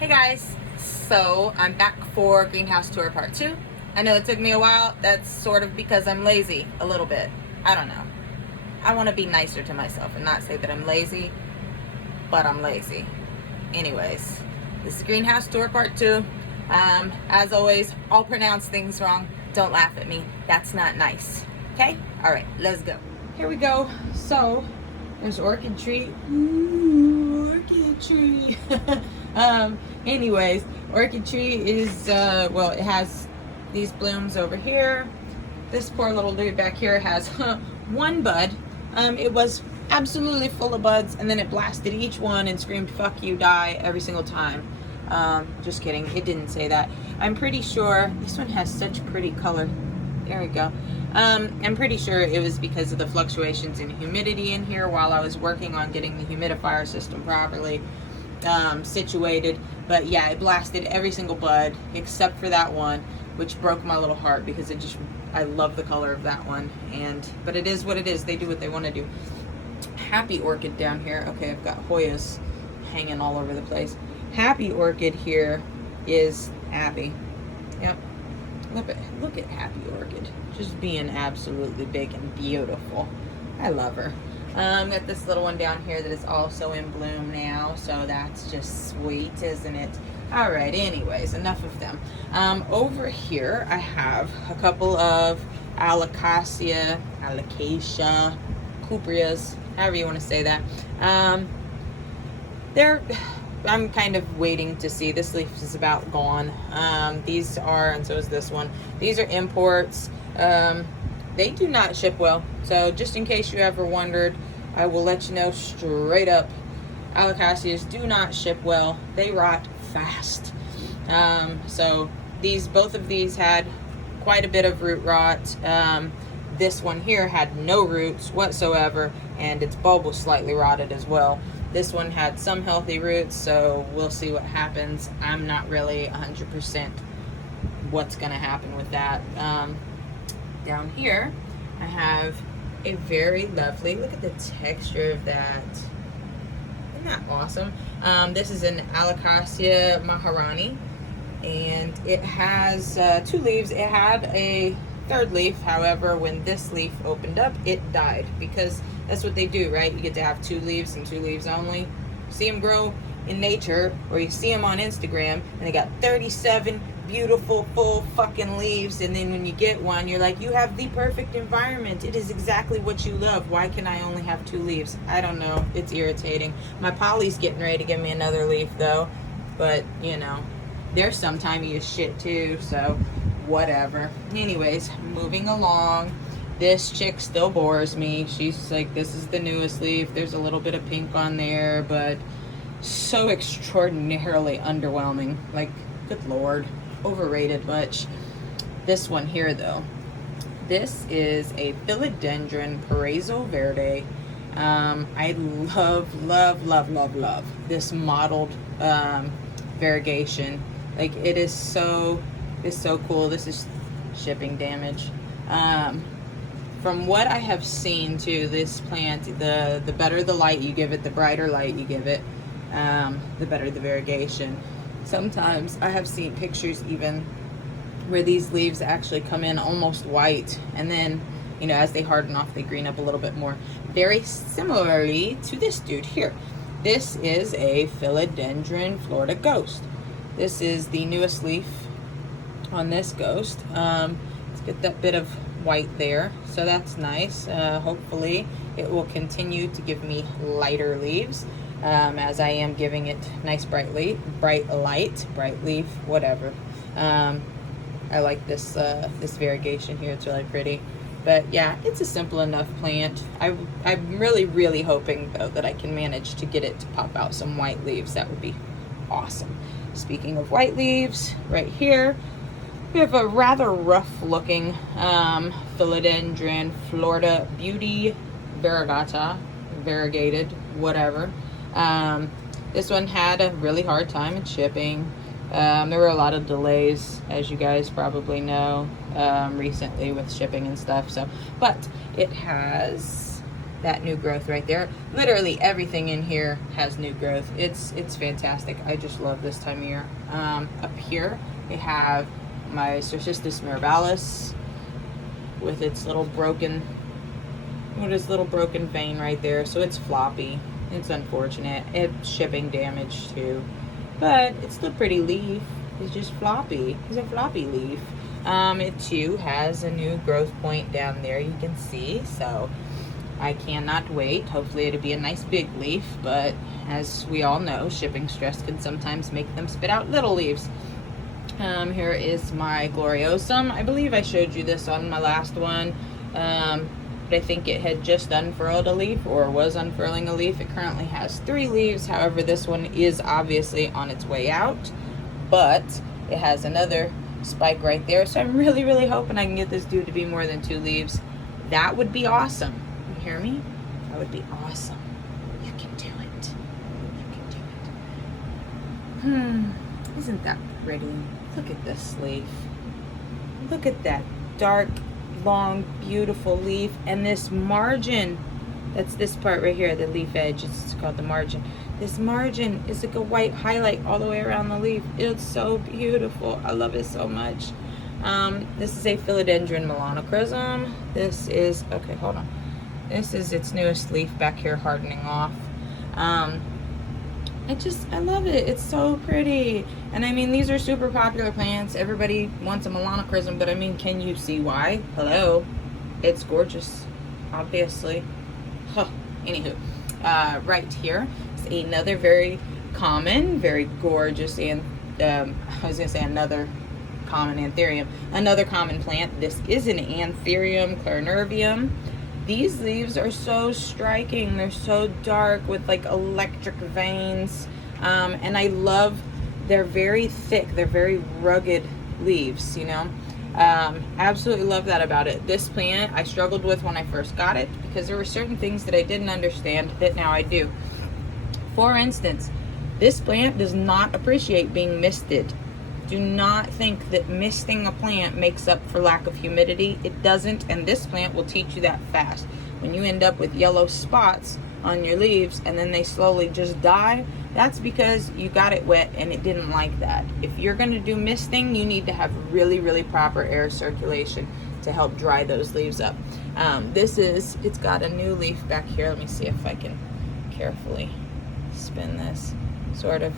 Hey guys, so I'm back for greenhouse tour part 2. I know it took me a while. That's sort of because I'm lazy a little bit. I don't know. I want to be nicer to myself and not say that I'm lazy, but I'm lazy. Anyways, this is greenhouse tour part 2. As always, I'll pronounce things wrong. Don't laugh at me. That's not nice. Okay? All right, let's go. Here we go. So there's orchid tree. Ooh, orchid tree. Anyways, orchid tree is, well, it has these blooms over here. This poor little dude back here has one bud. It was absolutely full of buds, and then it blasted each one and screamed, "Fuck you, die," every single time. Just kidding. It didn't say that. I'm pretty sure this one has such pretty color. There we go. I'm pretty sure it was because of the fluctuations in humidity in here while I was working on getting the humidifier system properly situated. But yeah, it blasted every single bud except for that one, which broke my little heart because I love the color of that one. But it is what it is. They do what they want to do. Happy orchid down here. Okay, I've got Hoyas hanging all over the place. Happy orchid here is happy. Yep. Look at Happy Orchid. Just being absolutely big and beautiful. I love her. Got this little one down here that is also in bloom now, so that's just sweet, isn't it? All right, anyways, enough of them. Over here, I have a couple of Alocasia, Cuprias, however you want to say that. I'm kind of waiting to see. This leaf is about gone. These are, and so is this one. These are imports. They do not ship well. So just in case you ever wondered, I will let you know straight up. Alocasias do not ship well. They rot fast. So both of these had quite a bit of root rot. This one here had no roots whatsoever, and its bulb was slightly rotted as well. This one had some healthy roots, so we'll see what happens. I'm not really 100% what's going to happen with that. Down here, I have a very lovely, look at the texture of that. Isn't that awesome? This is an Alocasia Maharani, and it has 2 leaves. It had a 3rd leaf, however, when this leaf opened up, it died, because that's what they do, right? You get to have 2 leaves and 2 leaves only. See them grow in nature, or you see them on Instagram, and they got 37 beautiful, full fucking leaves, and then when you get one, you're like, you have the perfect environment. It is exactly what you love. Why can I only have 2 leaves? I don't know. It's irritating. My Polly's getting ready to give me another leaf, though, but, you know, they're some timey as shit, too, so whatever. Anyways, moving along. This chick still bores me. She's like, this is the newest leaf. There's a little bit of pink on there, but so extraordinarily underwhelming. Like, good Lord. Overrated much. This one here, though. This is a Philodendron Paraiso Verde. I love this mottled variegation. Like, it's so cool. This is shipping damage. From what I have seen to this plant, the better the light you give it, the brighter light you give it, the better the variegation. Sometimes I have seen pictures even where these leaves actually come in almost white, and then, you know, as they harden off, they green up a little bit more. Very similarly to this dude here. This is a Philodendron Florida Ghost. This is the newest leaf on this ghost. Let's get that bit of white there, so that's nice. Hopefully it will continue to give me lighter leaves, as I am giving it nice bright light, bright leaf, whatever. I like this this variegation here. It's really pretty. But yeah, it's a simple enough plant. I'm really hoping, though, that I can manage to get it to pop out some white leaves. That would be awesome. Speaking of white leaves, right here we have a rather rough looking Philodendron Florida Beauty variegated, whatever. This one had a really hard time in shipping. There were a lot of delays, as you guys probably know, recently with shipping and stuff. So, but it has that new growth right there. Literally everything in here has new growth. It's fantastic. I just love this time of year. Up here we have my Cercistus mirabilis with its little broken vein right there. So it's floppy. It's unfortunate. It's shipping damage too, but it's still pretty leaf. It's just floppy. It's a floppy leaf. It too has a new growth point down there, you can see. So I cannot wait. Hopefully it'll be a nice big leaf, but as we all know, shipping stress can sometimes make them spit out little leaves. Here is my gloriosum. I believe I showed you this on my last one, but I think it had just unfurled a leaf or was unfurling a leaf. It currently has 3 leaves. However, this one is obviously on its way out, but it has another spike right there. So I'm really, really hoping I can get this dude to be more than 2 leaves. That would be awesome. You hear me? That would be awesome. You can do it. You can do it. Isn't that pretty? Look at this leaf. Look at that dark, long, beautiful leaf. And this margin, that's this part right here, the leaf edge, it's called the margin. This margin is like a white highlight all the way around the leaf. It's so beautiful. I love it so much. This is a Philodendron melanochrysum. This is, okay, hold on. This is its newest leaf back here hardening off. I love it. It's so pretty. And I mean, these are super popular plants. Everybody wants a melanochrysum, but I mean, can you see why? Hello. It's gorgeous, obviously. Huh. Anywho, right here is another very common, very gorgeous, and I was gonna say another common anthurium, another common plant. This is an Anthurium clarinervium. These leaves are so striking. They're so dark with like electric veins, and I love, they're very thick, they're very rugged leaves, you know. Absolutely love that about it. This plant I struggled with when I first got it because there were certain things that I didn't understand that now I do. For instance, this plant does not appreciate being misted. Do not think that misting a plant makes up for lack of humidity. It doesn't, and this plant will teach you that fast. When you end up with yellow spots on your leaves and then they slowly just die, that's because you got it wet and it didn't like that. If you're going to do misting, you need to have really, really proper air circulation to help dry those leaves up. It's got a new leaf back here. Let me see if I can carefully spin this. Sort of,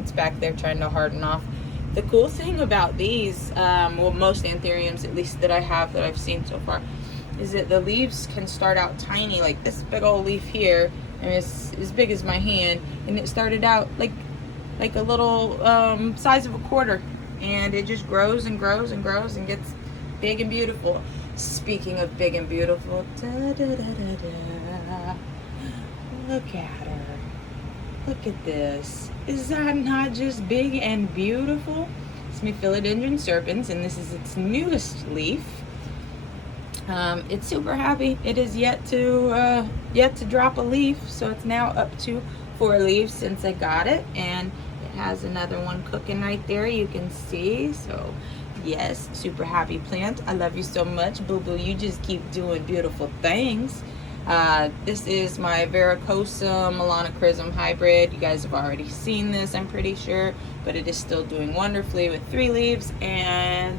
it's back there trying to harden off. The cool thing about these, well, most anthuriums, at least that I have, that I've seen so far, is that the leaves can start out tiny, like this big old leaf here, and it's as big as my hand, and it started out like a little size of a quarter, and it just grows and grows and grows and gets big and beautiful. Speaking of big and beautiful, look at her. Look at this. Is that not just big and beautiful? It's my Philodendron serpens, and this is its newest leaf. It's super happy. It is yet to drop a leaf, so it's now up to 4 leaves since I got it, and it has another one cooking right there, you can see. So yes, super happy plant. I love you so much, boo boo. You just keep doing beautiful things. This is my Varicosum melanochrysum hybrid. You guys have already seen this, I'm pretty sure, but it is still doing wonderfully with 3 leaves and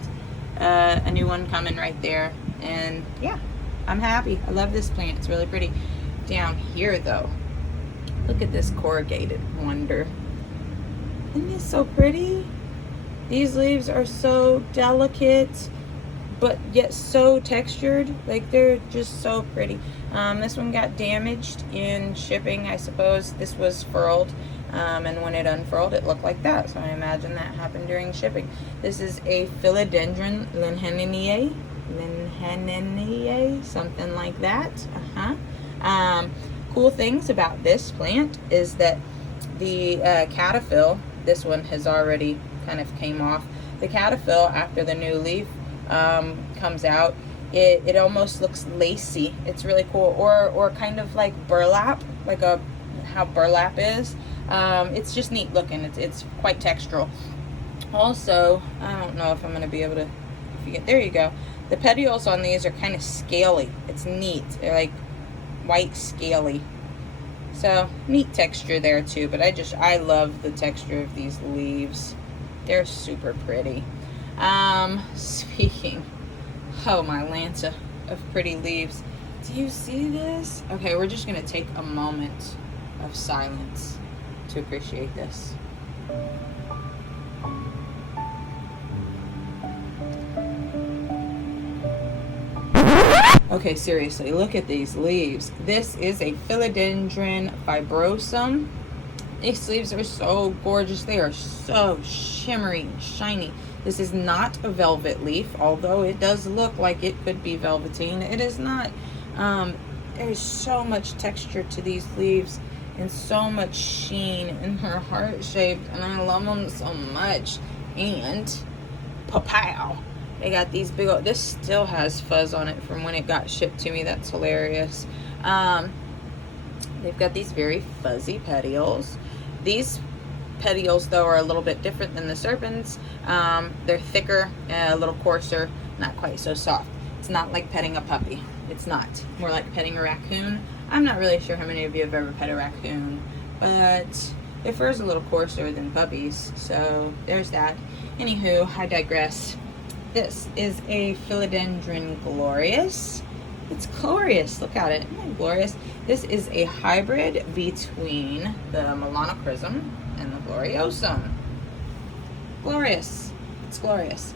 a new one coming right there. And yeah, I'm happy. I love this plant. It's really pretty. Down here though, look at this corrugated wonder. Isn't this so pretty? These leaves are so delicate, but yet so textured. Like, they're just so pretty. This one got damaged in shipping, I suppose. This was furled, and when it unfurled, it looked like that. So I imagine that happened during shipping. This is a Philodendron linheninae, something like that. Cool things about this plant is that the cataphyll, this one has already kind of came off. The cataphyll, after the new leaf comes out, it almost looks lacy. It's really cool, or kind of like burlap, like how burlap is. It's just neat looking. It's quite textural. Also, I don't know if I'm gonna be able to, if you get, there you go. The petioles on these are kind of scaly. It's neat. They're like white scaly. So neat texture there too, but I love the texture of these leaves. They're super pretty. Speaking, oh my Lanta, of pretty leaves. Do you see this? Okay, we're just gonna take a moment of silence to appreciate this. Okay, seriously, look at these leaves. This is a Philodendron fibrosum. These leaves are so gorgeous. They are so shimmery and shiny. This is not a velvet leaf, although it does look like it could be velveteen. It is not. There's so much texture to these leaves and so much sheen, and they're heart-shaped, and I love them so much. And pow, they got these big old, this still has fuzz on it from when it got shipped to me. That's hilarious. They've got these very fuzzy petioles. These petioles, though, are a little bit different than the serpents. They're thicker, a little coarser, not quite so soft. It's not like petting a puppy. It's not. More like petting a raccoon. I'm not really sure how many of you have ever pet a raccoon, but their fur is a little coarser than puppies, so there's that. Anywho, I digress. This is a Philodendron glorious. It's glorious. Look at it. Isn't it glorious? This is a hybrid between the melanochrysum and the gloriosum. Glorious. It's glorious.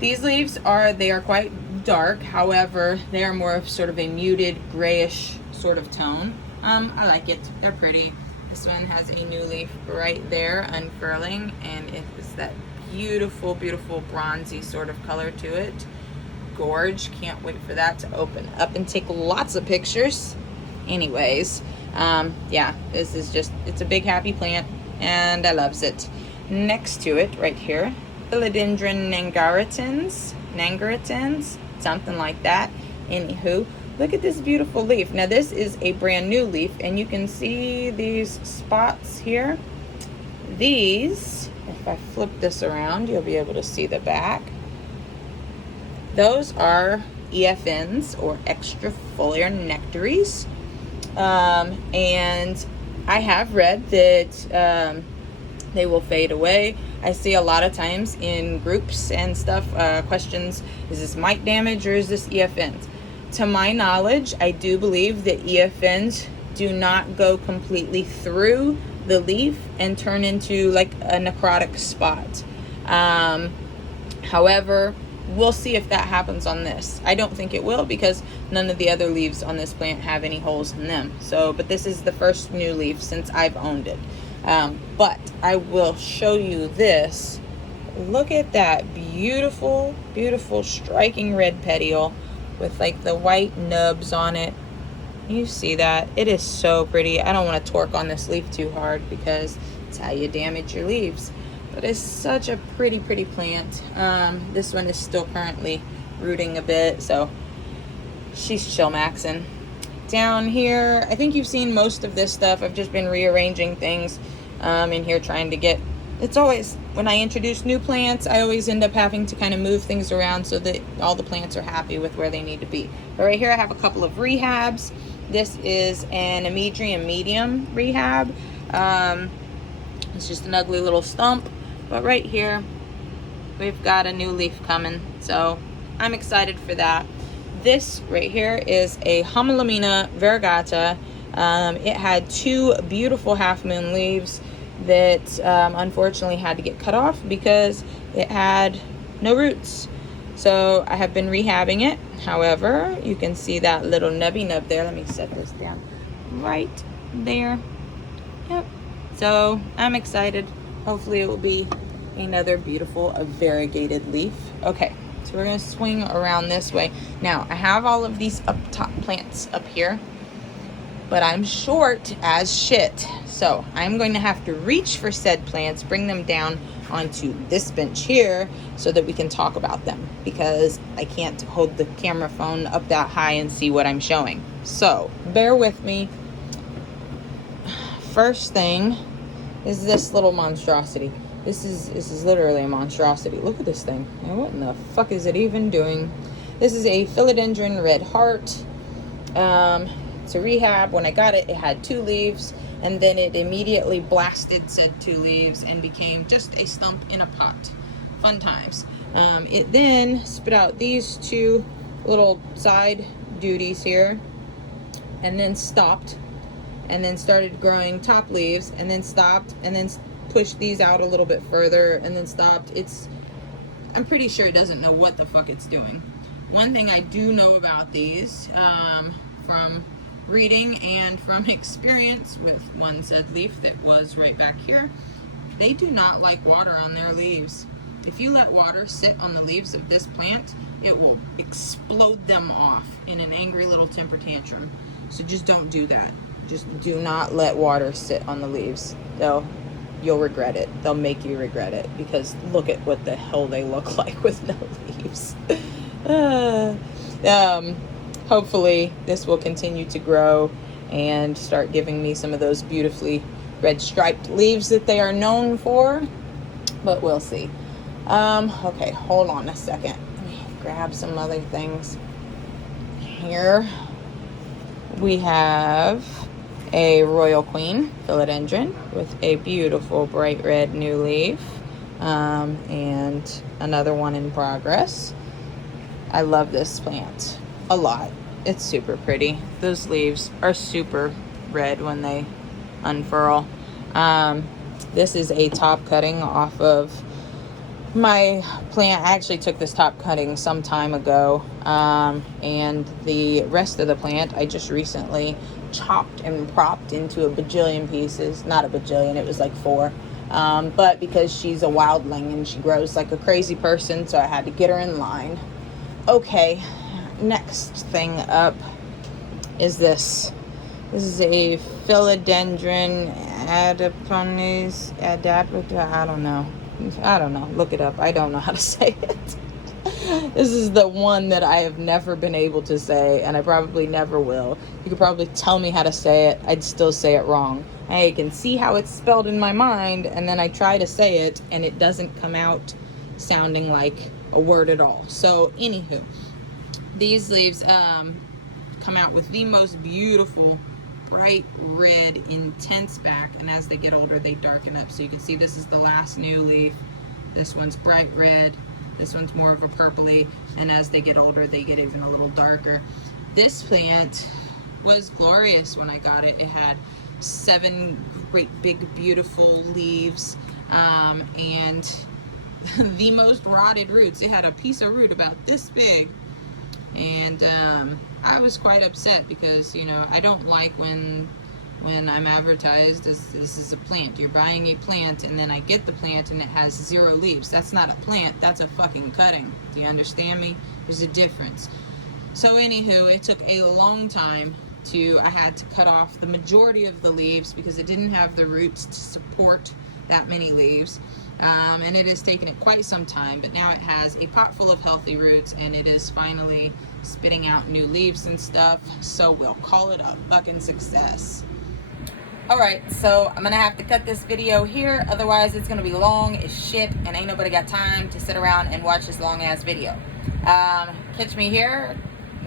These leaves are quite dark. However, they are more of sort of a muted grayish sort of tone. I like it. They're pretty. This one has a new leaf right there unfurling, and it is that beautiful, beautiful bronzy sort of color to it. Gorge. Can't wait for that to open up and take lots of pictures. Anyways, yeah, this is just, it's a big happy plant, and I loves it. Next to it, right here, Philodendron nangaritans, something like that. Anywho, look at this beautiful leaf. Now this is a brand new leaf, and you can see these spots here. These, if I flip this around, you'll be able to see the back. Those are EFNs, or extrafoliar nectaries. And I have read that they will fade away. I see a lot of times in groups and stuff, questions, is this mite damage or is this EFNs? To my knowledge, I do believe that EFNs do not go completely through the leaf and turn into like a necrotic spot. However, we'll see if that happens on this. I don't think it will, because none of the other leaves on this plant have any holes in them. So, but this is the first new leaf since I've owned it. But I will show you this. Look at that beautiful, beautiful striking red petiole with like the white nubs on it. You see that? It is so pretty. I don't want to torque on this leaf too hard because it's how you damage your leaves. But it's such a pretty, pretty plant. This one is still currently rooting a bit, so she's chill maxing. Down here, I think you've seen most of this stuff. I've just been rearranging things in here, trying to get, it's always, when I introduce new plants, I always end up having to kind of move things around so that all the plants are happy with where they need to be. But right here I have a couple of rehabs. This is an Emedrium medium rehab. It's just an ugly little stump. But right here, we've got a new leaf coming, so I'm excited for that. This right here is a Homolamina variegata. It had two beautiful half moon leaves that unfortunately had to get cut off because it had no roots. So I have been rehabbing it. However, you can see that little nubby nub there. Let me set this down right there. Yep. So I'm excited. Hopefully it will be another beautiful variegated leaf. Okay, so we're gonna swing around this way. Now I have all of these up top plants up here, but I'm short as shit. So I'm going to have to reach for said plants, bring them down onto this bench here so that we can talk about them, because I can't hold the camera phone up that high and see what I'm showing. So bear with me. First thing is this little monstrosity. This is literally a monstrosity. Look at this thing. What in the fuck is it even doing? This is a Philodendron red heart. to rehab. When I got it, it had 2 leaves, and then it immediately blasted said 2 leaves and became just a stump in a pot. Fun times. It then spit out these 2 little side duties here, and then stopped, and then started growing top leaves, and then stopped, and then pushed these out a little bit further, and then stopped. I'm pretty sure it doesn't know what the fuck it's doing. One thing I do know about these, from reading and from experience with one said leaf that was right back here, they do not like water on their leaves. If you let water sit on the leaves of this plant, it will explode them off in an angry little temper tantrum. So just don't do that. Just do not let water sit on the leaves. You'll regret it. They'll make you regret it, because look at what the hell they look like with no leaves. Hopefully this will continue to grow and start giving me some of those beautifully red striped leaves that they are known for, but we'll see. Okay, hold on a second. Let me grab some other things. Here we have a Royal Queen Philodendron with a beautiful bright red new leaf, and another one in progress. I love this plant a lot. It's super pretty. Those leaves are super red when they unfurl. This is a top cutting off of my plant. I actually took this top cutting some time ago, and the rest of the plant I just recently chopped and propped into a bajillion pieces. Not a bajillion, it was like 4. But because she's a wildling and she grows like a crazy person, so I had to get her in line. Okay, next thing up is this. This is a Philodendron I don't know. Look it up. I don't know how to say it. This is the one that I have never been able to say, and I probably never will. You could probably tell me how to say it. I'd still say it wrong. I can see how it's spelled in my mind, and then I try to say it, and it doesn't come out sounding like a word at all. So, anywho, these leaves come out with the most beautiful bright red intense back, and as they get older they darken up. So you can see this is the last new leaf. This one's bright red, this one's more of a purpley, and as they get older they get even a little darker. This plant was glorious when I got it. It had 7 great big beautiful leaves, and the most rotted roots. It had a piece of root about this big, and I was quite upset because, you know, I don't like when I'm advertised as this is a plant. You're buying a plant, and then I get the plant and it has 0 leaves. That's not a plant, that's a fucking cutting. Do you understand me? There's a difference. So anywho, it took a long time I had to cut off the majority of the leaves because it didn't have the roots to support that many leaves. And it has taken it quite some time, but now it has a pot full of healthy roots, and it is finally spitting out new leaves and stuff, so we'll call it a fucking success. Alright, so I'm gonna have to cut this video here, otherwise it's gonna be long as shit, and ain't nobody got time to sit around and watch this long ass video. Catch me here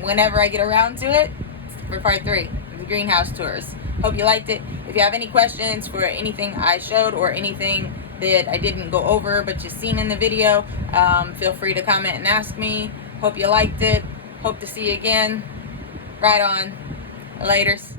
whenever I get around to it for part 3 of the greenhouse tours. Hope you liked it. If you have any questions for anything I showed or anything that I didn't go over but you've seen in the video, feel free to comment and ask me. Hope you liked it. Hope to see you again. Right on. Laters.